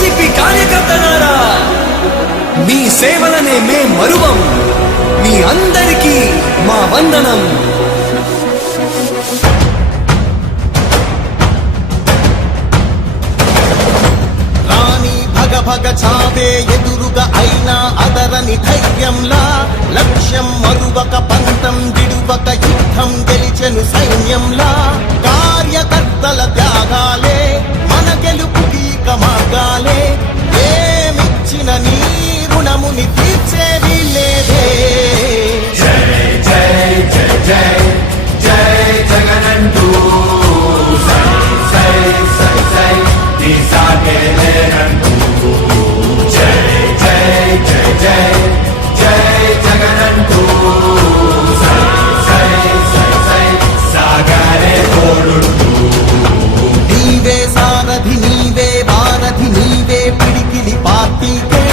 YCP కార్యకర్తలారా, మీ సేవలనే మే మరువం. మీ అందరికీ మా వందనం. భగ చావే ఎదురుగా అయినా అదరని ధైర్యంలా, లక్ష్యం మరువక పంతం విడువక యుద్ధం గెలిచెను సైన్యంలా. కార్యకర్తల త్యాగాలే మన గెలుపుకి మార్గాలే. ఏమిచ్చిన నీ రుణముని తీర్చేది లేదే. జై జై జై జై జై జగనంటూ సై సై సై సై నీ సాగే లేనంటూ. జై జై జై జై జై జగనంటూ సై సై సై సై సాగరే తోడుంటూ. నీవే సారథి నీవే వారధి నీవే పిడికిలి పార్టీకే.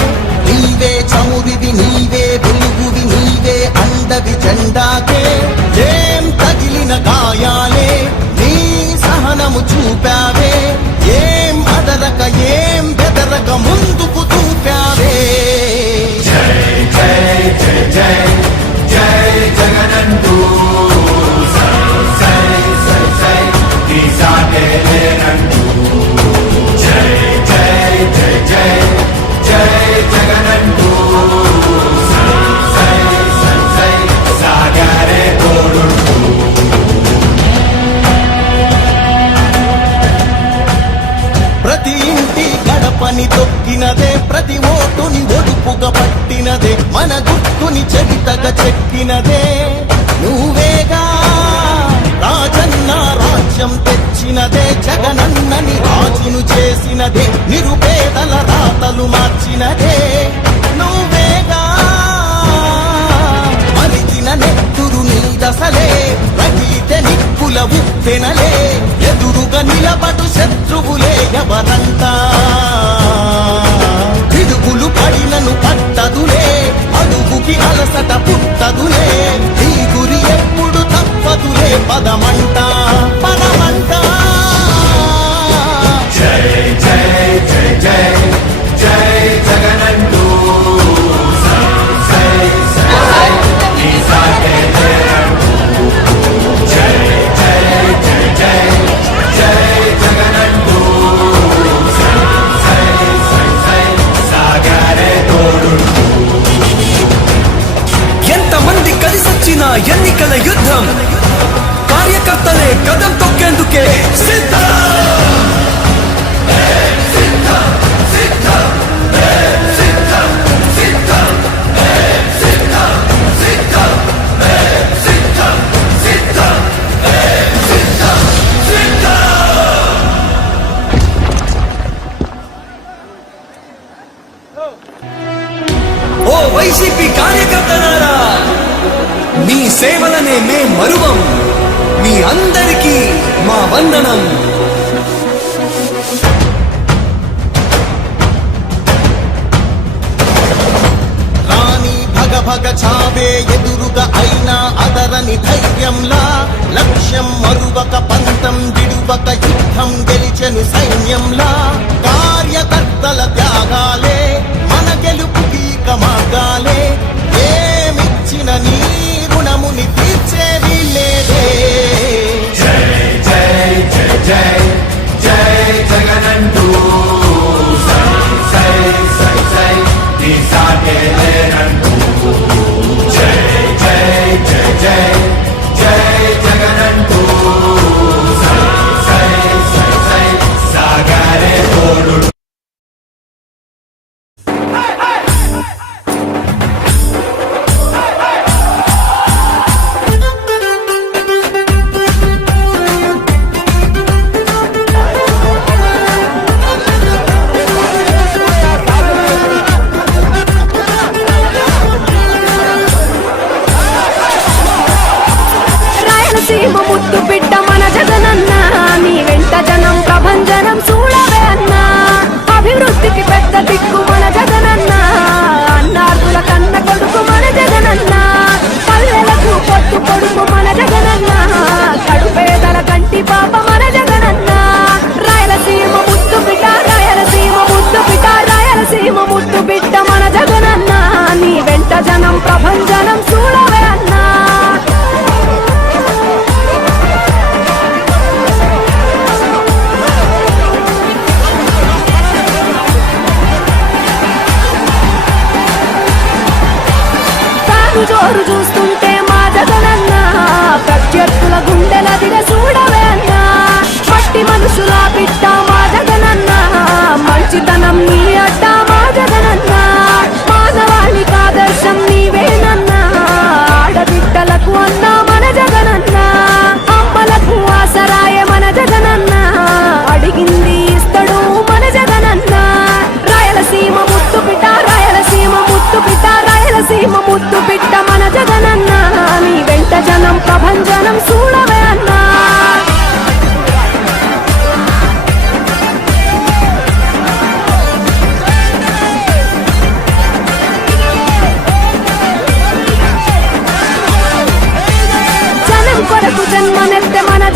నీవే చమురివి నీవే వెలుగువి నీవే అండవి జెండాకే. ఏం తగిలిన గాయాలే నీ సహనము చూపావే. ఏం అదరక ఏం బెదరక ముందుకు చూపావే. జై జై జై జై జై జగనంటూ సై సై సై సై నీ సాగే లేనంటూ. జై జై జై జై జై జగనంటూ సై సై సై సై సాగరే తోడుంటూ. ప్రతి ఇంటి గడపని తొక్కినదే, ప్రతి ఓటుని ఒడుపుగా పట్టినదే, మన గుర్తుని చరితగా చెక్కినదే నువ్వేగా. రాజన్న రాజ్యం తెచ్చినదే, జగనన్నని రాజును చేసినదే, నిరుపేదల రాతలు మార్చినదే నువ్వేగా. మరిచిన నెత్తురు నీ దశలే, రగిలితే నిప్పుల ఉత్తెనలే. ఎదురుగా నిలబడు శత్రువులే ఎవరంతా. పిడుగులు పడినను పట్టదులే, అడుగుకి అలసట పుట్టదులే. ఈ గురి ఎప్పుడు తప్పదులే, పదమంట పదమంట. జై జై జై జై జై జగనంటూ సై సై సై సై నీ సాగే లేనంటూ. జై జై జై జై జై జగనంటూ సై సై సై సై సాగరే తోడుంటూ. ఎంతమంది కలిసొచ్చిన ఎన్నికల యుద్ధం, కార్యకర్తలే కదం తొక్కేందుకే సిద్ధం. ఓ వైసీపీ కార్యకర్తలారా, మీ సేవలనే మే మరువం. మీ అందరికీ మా వందనం. భగ చావే ఎదురుగా అయినా అదరని ధైర్యంలా, లక్ష్యం మరువక పంతం విడువక యుద్ధం గెలిచెను సైన్యంలా. కార్యకర్తల త్యాగాలే మన గెలుపుకి మార్గాలే. ఏమిచ్చిన నీ రుణముని తీర్చేది లేదే. జై జై జై జై జై జగనంటూ సై సై సై సై నీ సాగే లేనంటూ. జై జై జై జై జై జగనంటూ సై సై సై సై సాగరే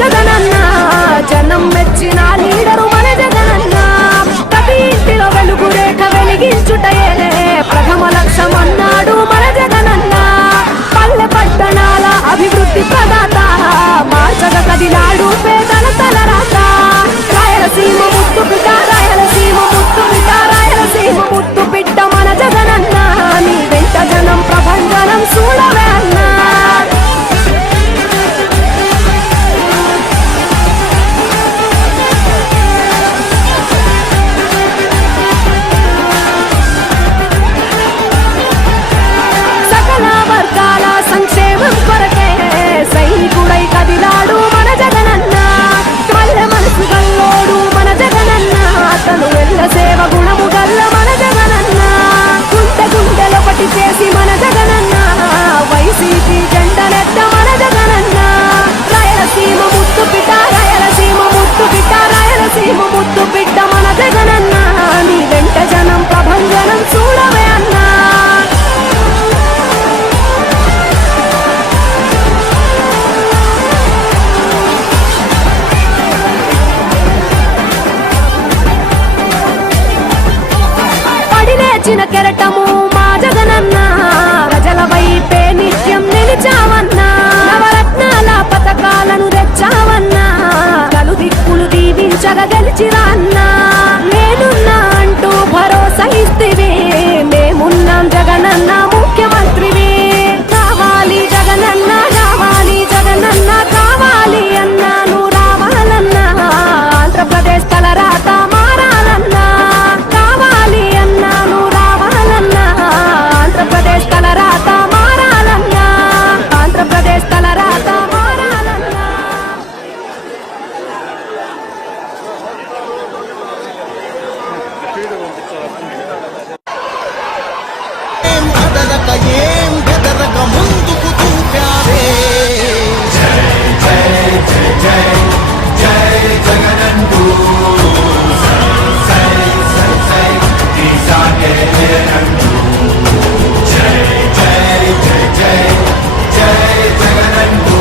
జగనన్న, జనం మెచ్చిన లీడరు మన జగనన్న. ప్రతి ఇంటిలో వెలుగు రేఖ వెలిగించుటయేలే ప్రథమ లక్ష్యం అన్నాడు మన జగనన్న. పల్లె పట్టణాల అభివృద్ధి ప్రదాత, మార్చగ కదిలాడు పేదల తలరాత. రాయలసీమ ముద్దు బిడ్డ, రాయలసీమ ముద్దు బిడ్డ, రాయలసీమ ముద్దు బిడ్డ మన జగనన్న. నీ వెంట జనం ప్రభంజనం చూడవే అన్నా. సకల వర్గాల సంక్షేమం కొరకే సైనికుడై కదిలాడు మన జగనన్న. మల్లె మనసు గల్లోడు మన జగనన్న, అతను ఎల్ల సేవ గుణము గల్ల మన జగనన్న. గుండె గుండెలొకటి చేసి మన జగనన్న, వైసీపీ జెండనెత్త మన జగనన్న. రాయలసీమ ముద్దు బిడ్డ, రాయలసీమ ముద్దు బిడ్డ, రాయలసీమ ముద్దు బిడ్డ మన జగనన్న. నీ వెంట జనం ప్రభంజనం చూడవే అన్నా. పడిలేచిన కెరటము మా జగనన్న, ప్రజల వైపే నిత్యం నిలిచావన్నా. నవరత్నాల పథకాలను తెచ్చావన్నా, నలు దిక్కులు దీవించగా గెలిచిరా అన్నా. నేనున్నా అంటూ భరోసా ఇస్తివి, మేమున్నాం జగనన్న ముఖ్యమంత్రివి. కావాలి జగనన్న, కావాలి జగనన్న, కావాలి అన్నా నువ్వు రావాలన్నా. ఆంధ్రప్రదేశ్ తలరాత మారాలన్నా, కావాలి అన్నా నువ్వు రావాలన్నా. ఆంధ్రప్రదేశ్ తలరాత మారాలన్నా, ఆంధ్రప్రదేశ్ తలరాత మారాలన్నా. ఏం అదరక ఏం బెదరక ముందుకు దూకావే. జై జై జై జై జై జగనంటూ సై సై సై నీ సాటే లేనంటూ. జై జై జై జై జై జగనంటూ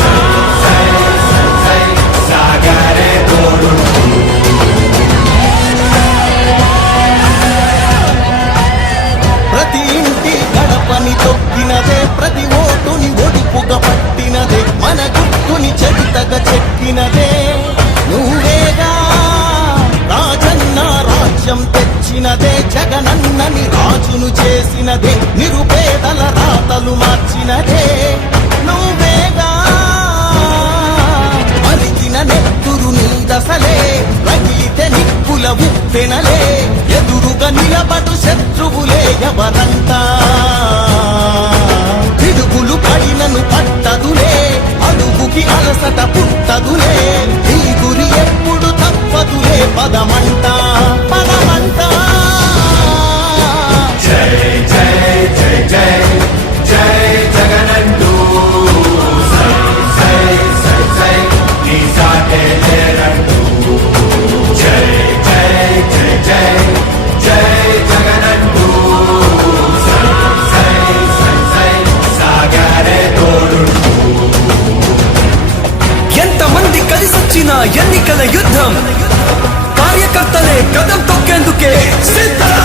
సై సై సై సై సాగరే తోడుంటూ. ప్రతి ఇంటి గడపని తొక్కినదే, ప్రతి ఓటుని ఒడుపుగా పట్టినదే, మన గుర్తుని చెడుతగా చెక్కినదే నువ్వేగా. రాజన్న రాజ్యం తెచ్చినదే, జగనన్నని రాజును చేసినదే, నిరుపేదల రాతలు మార్చినదే నువ్వేగా. మరిగిన నెత్తురు నీదసలే, రగిలితే నిప్పుల ఉప్పెనలే, ఎదురుగా నిలబడు శత్రువులే ఎవరంతా. పిడుగులు పడినను పట్టదులే, అడుగుకి అలసట పుట్టదులే, ఈ గురి ఎప్పుడు తప్పదులే, పదమంట పదమంట. జై జై జై జై జై జగనంటూ సై సై సై సై నీ సాటే లేనంటూ. జై జై జై జై జై జగనంటూ సై సై సై సై సాగరే తోడుంటూ. ఎంతమంది కలిసొచ్చిన ఎన్నికల యుద్ధం, కార్యకర్తలే కదం తొక్కేందుకే సిద్ధం.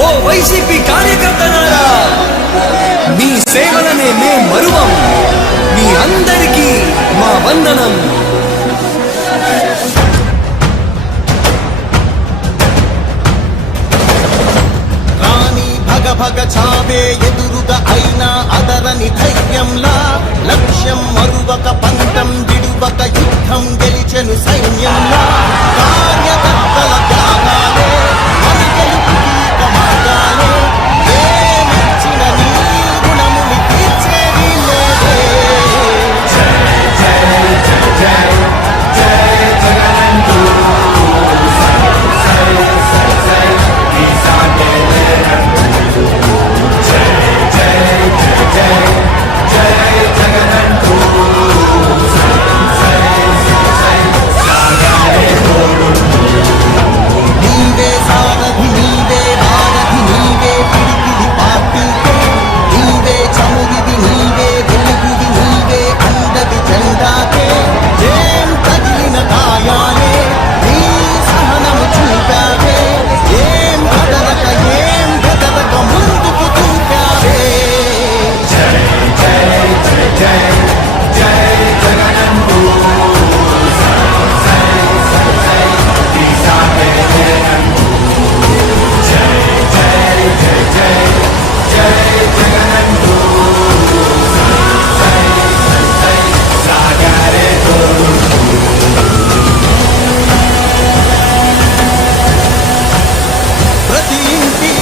ఓ వైసీపీ కార్యకర్తలారా, మీ సేవలనే మే మరువం. మీ అందరికీ మా వందనం. రాణి భగ భగ చావే ఎదురుగా అయినా అదరని ధైర్యంలా, లక్ష్యం మరువక పంతం విడువక యుద్ధం గెలిచెను సైన్యంలా. కార్యకర్తల త్యాగా